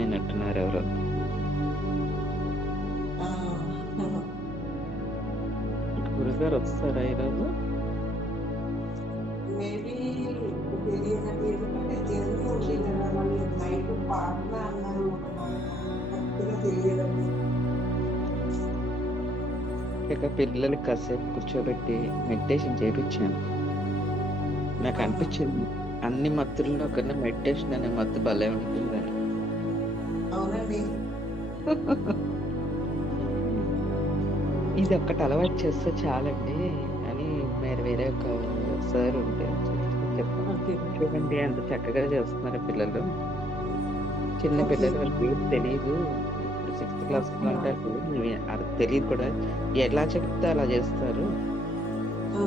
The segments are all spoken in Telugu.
అయినట్టున్నారు ఎవరో. ఆ! గురుగారు వస్తారా ఈరోజు? మేబీ తెలియదండి. ఎందుకంటే జర్నీ ఉంది కదా! మళ్ళీ నైట్ పాట్నా అన్నారు. కరెక్ట్‌గా తెలియదండి. ఇక పిల్లలకి కాసేపు కూర్చోబెట్టి మెడిటేషన్ చేపిచ్చాను. నాకు ఆహా! అనిపించింది అన్ని మత్తుల్లో కన్నా మెడిటేషన్ అనే మత్తు భలే ఉంటుందని. అవునండి. ఇది ఒక్కటి అలవాటు చేస్తే చాలండి అని వేరే ఒక సార్ ఉంటే చెప్పాను. ఓకే. చూడండి ఎంత చక్కగా చేస్తున్నారో పిల్లలు. చిన్న ఓకే. పిల్లలు వాళ్ళకి ఏం తెలీదు. ఇప్పుడు సిక్స్త్ క్లాస్ ఆహా! అంటారు. తెలీదు కూడా. ఎలా చెప్తే అలా చేస్తారు. ఆ!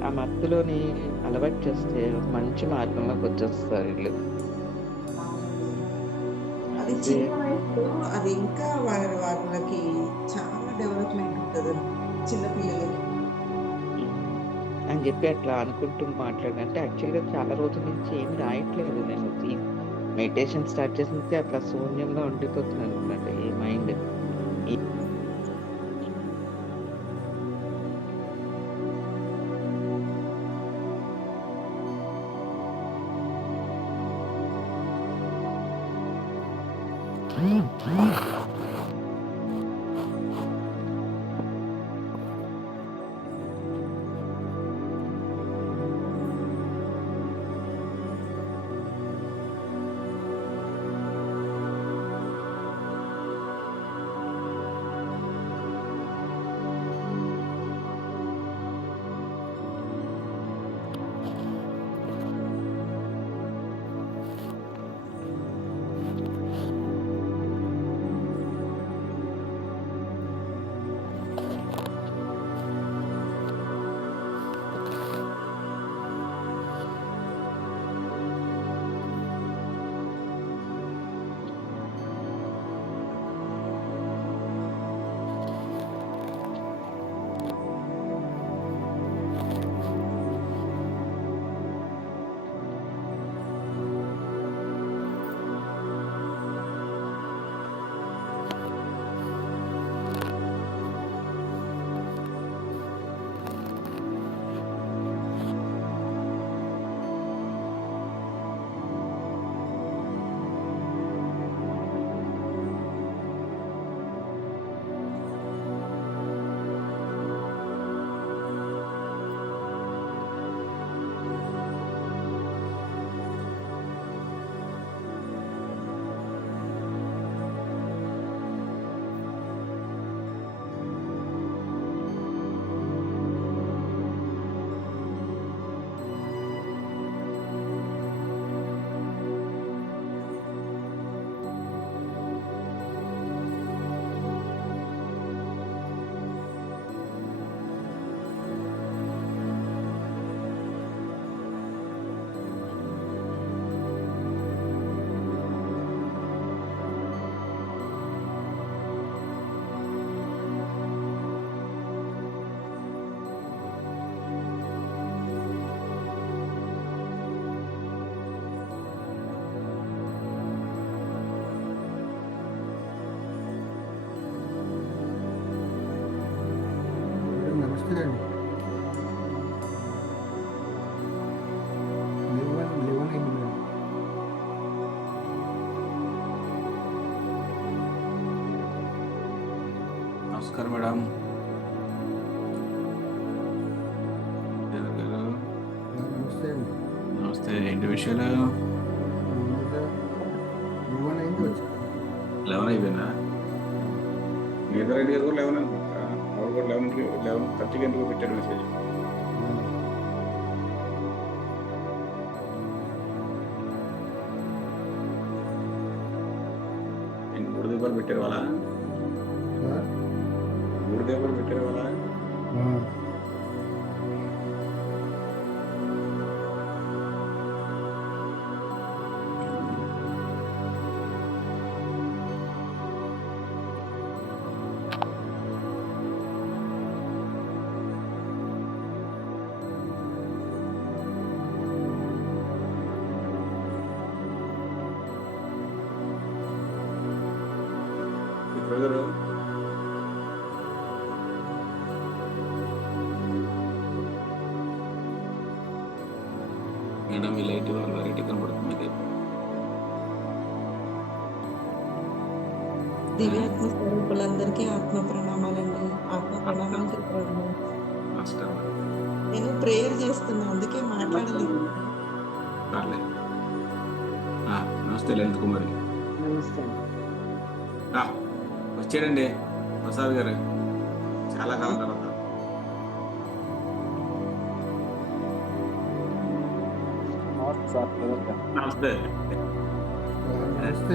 ఆ మత్తులోని అలవాటు చేస్తే ఒక మంచి మార్గంలోకి వచ్చేస్తారు ఈళ్ళు. అవునండి. అది ఇది చిన్న వయసులో అది ఇంకా వాళ్ళకి చాలా డెవలప్‌మెంట్ ఉంటదండి. చిన్న పిల్లలకి. హ్మ్. అని జెప్పి అట్లా అనుకుంటూ అంటే యాక్చువల్‌గా చాలా రోజుల నుంచి ఏమి రాయట్లేదు నేను. ఈ మెడిటేషన్ స్టార్ట్ చేసిన నుంచి అట్లా శూన్యంగా ఉండిపోతుందనమాట ఈ మైండ్. ఈ మేడం నమస్తే అండి. 11 అయింది మేడం. నమస్కారం మేడం. నమస్తే అండి. నమస్తే. ఏంటి విషయాలు? 11 అయింది వచ్చి 11 అయిపోయిందా? మిగతా రెడ్డి గారు కూడా 11 అనుకుంటా. వాళ్ళు కూడా 11:30కి ఎందుకు పెట్టారు మెసేజ్? నేను 3 దీపాలు పెట్టారు వాళ్ళ సార్ 3 దీపాలు పెట్టారు వాళ్ళ మేడం ఈ లైట్ వల్ల వెరైటీ కనబడుతుంది. దివ్యాత్మ స్వరూపులందరికీ ఆత్మ ప్రణామాలండి. ఆత్మ ప్రణామాలు చెప్పారు. నమస్కారం. నేను ప్రేయర్ చేస్తున్నా, అందుకే మాట్లాడలేదు. పర్లేదు. నమస్తే లలిత్ కుమారి. నమస్తే. వచ్చాడండి ప్రసాద్ గారు, చాలా కాలం తర్వాత. నమస్తే. నమస్తే.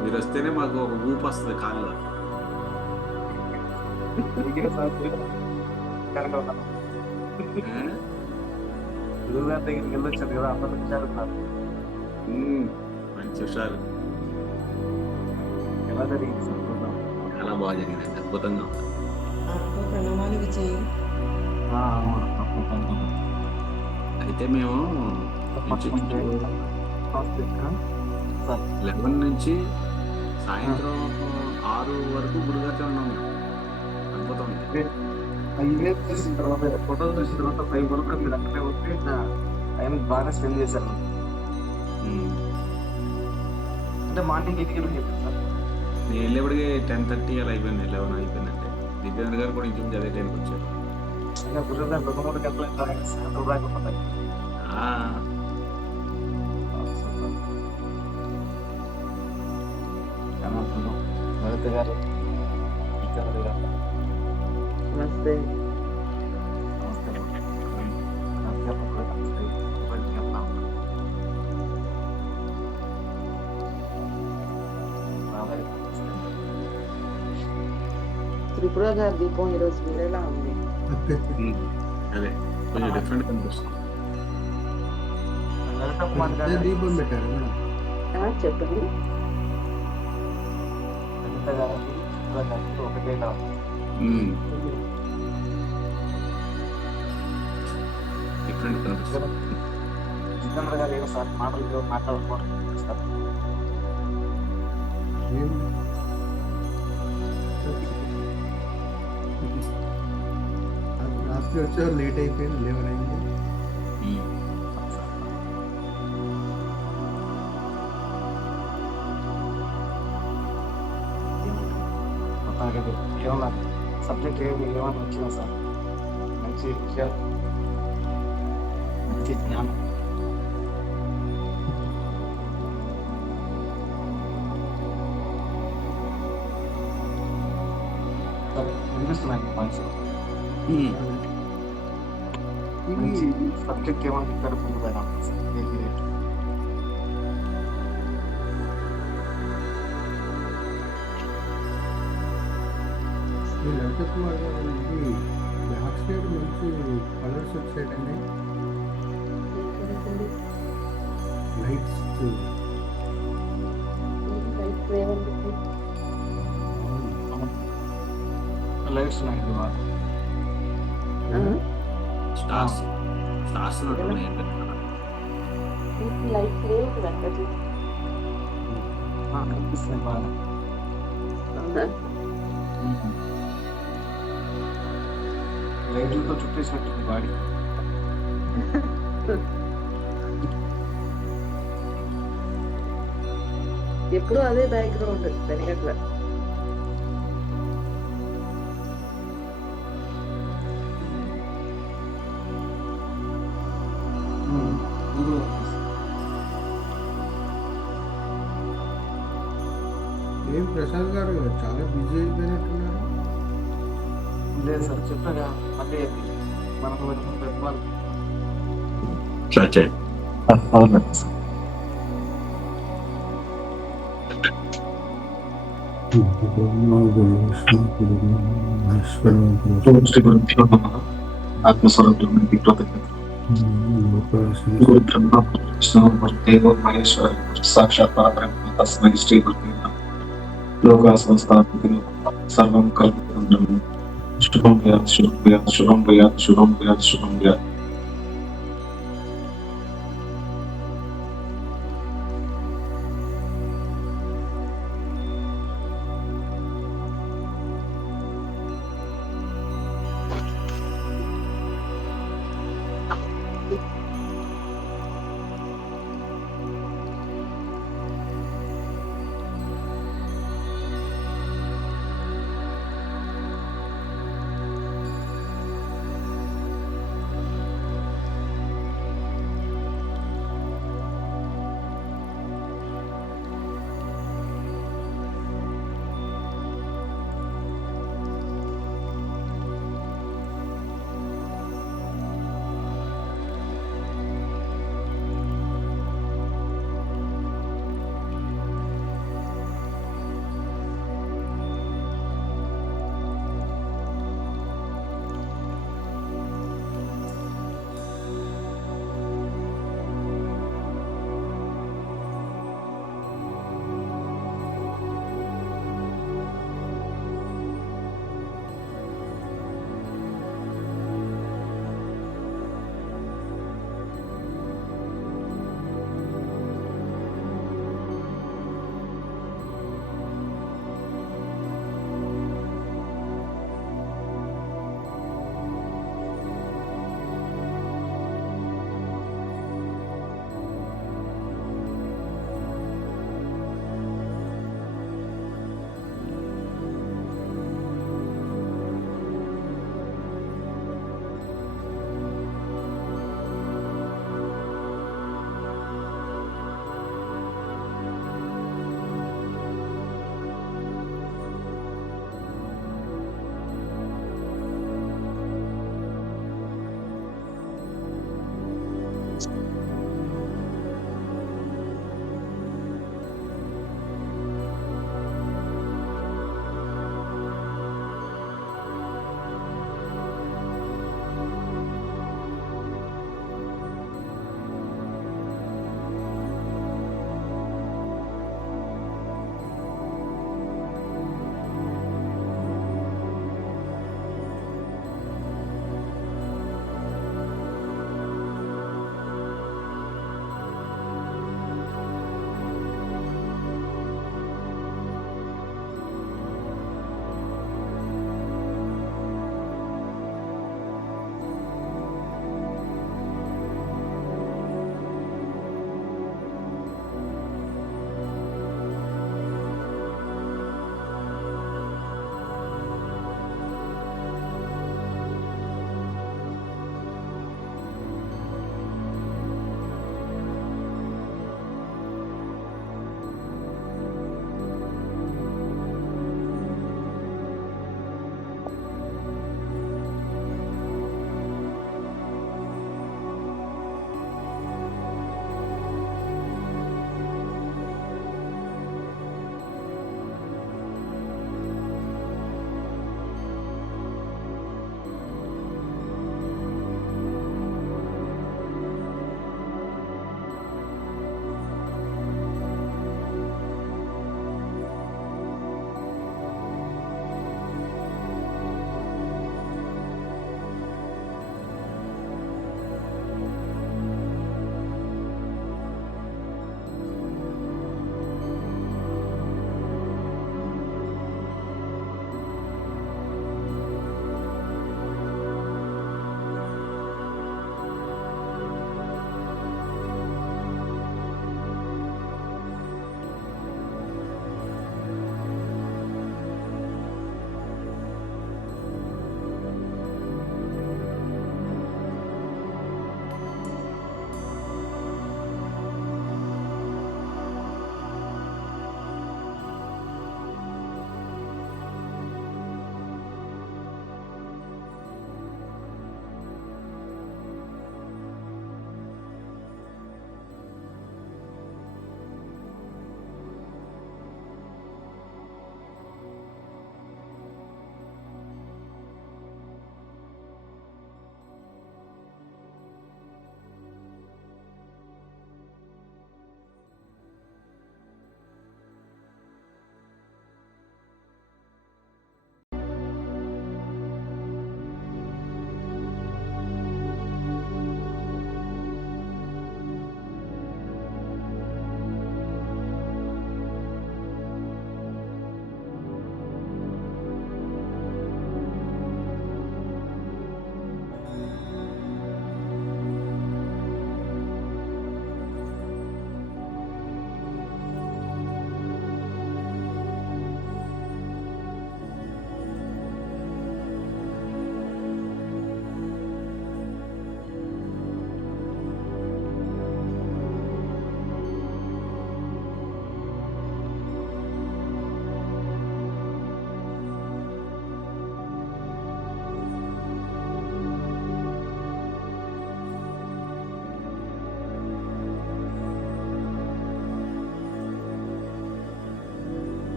మీరు వస్తేనే మాకు ఒక ఊపు వస్తుంది కాళ్ళు. మంచి హుషారు. చాలా బాగా జరిగిందండి, అద్భుతంగా ఉంది. ఆత్మ ప్రణామాలు విజయ్. అయితే మేము 11 నుంచి సాయంత్రం 6 వరకు గుడిగారితో ఉన్నాం. అద్భుతం. ఫోటోలు చూసిన తర్వాత 5 వరకు మీరు అక్కడే ఉంటే ఆయన బాగా స్పెండ్ చేశారు. అంటే మార్నింగ్ 8 గంటలకు చెప్పారు సార్. నేను వెళ్ళేప్పటికి 10:30 అలా అయిపోయింది. 11 అయిపోయిందంటే దివ్యాంధ్ర గారు కూడా ఇంచుమించు అదే టైంకి వచ్చారు. ఇంకా కుదరదా 2-3 గంటలు సాయంత్రం దాకా ఉంటాయి. భరత్ గారు, జితేంద్ర గారు, నమస్తే. నమస్కారం. త్రిపుర గారి దీపం ఈరోజు వేరేలా ఉంది. అదే కొంచెం డిఫరెంట్ కనిపిస్తుంది. దీపం పెట్టారు మేడం. చెప్పండి. ఒకటే డిఫరెంట్ కనిపిస్తుంది. జితేంద్ర గారు ఏమో సార్ మాటలు మాట్లాడుకోవడం సార్. రాత్రి వచ్చారు, లేట్ అయిపోయింది, 11 అయింది. ఏమన్నా సబ్జెక్ట్ ఏమన్నా వచ్చినా సార్ మంచి విషయాలు, మంచి జ్ఞానం. సార్ వినిపిస్తున్నాయి మంచి మంచి సబ్జెక్ట్ ఏమన్నా ఇక్కడ పొందుతారా సార్? ఈ లలిత కుమార్ గారు ఇది బ్యాక్ సైడ్ మంచి కలర్స్ వచ్చాయండి. లైట్స్ లైట్స్ ఉన్నాయి బాగా. స్టార్స్ స్టార్స్ ఉన్నాయి. కనిపిస్తున్నాయి బాగా. లైట్లతో చుట్టేసినట్టుంది బాడీ. ఎప్పుడు అదే బ్యాక్గ్రౌండ్ పెరిగట్ల. ఏం ప్రసాద్ గారు చాలా బిజీ అయిపోయినట్టున్నారు. లేదు సార్, చెప్పగా మళ్ళీ మనకు పెద్దవాళ్ళు. అవునండి సార్. ఆత్మస్వరూపునికి కృతజ్ఞత. గురు బ్రహ్మ విష్ణు గురుదేవో మహేశ్వర సాక్షాత్ పరబ్రహ్మ తస్మై శ్రీ గురుదేవ లోకా సంస్థాపిత సర్వం కల్పితం శుభం భయాత్ శుభం భయాత్ శుభం భయాత్ శుభం భయాత్ శుభం భయాత్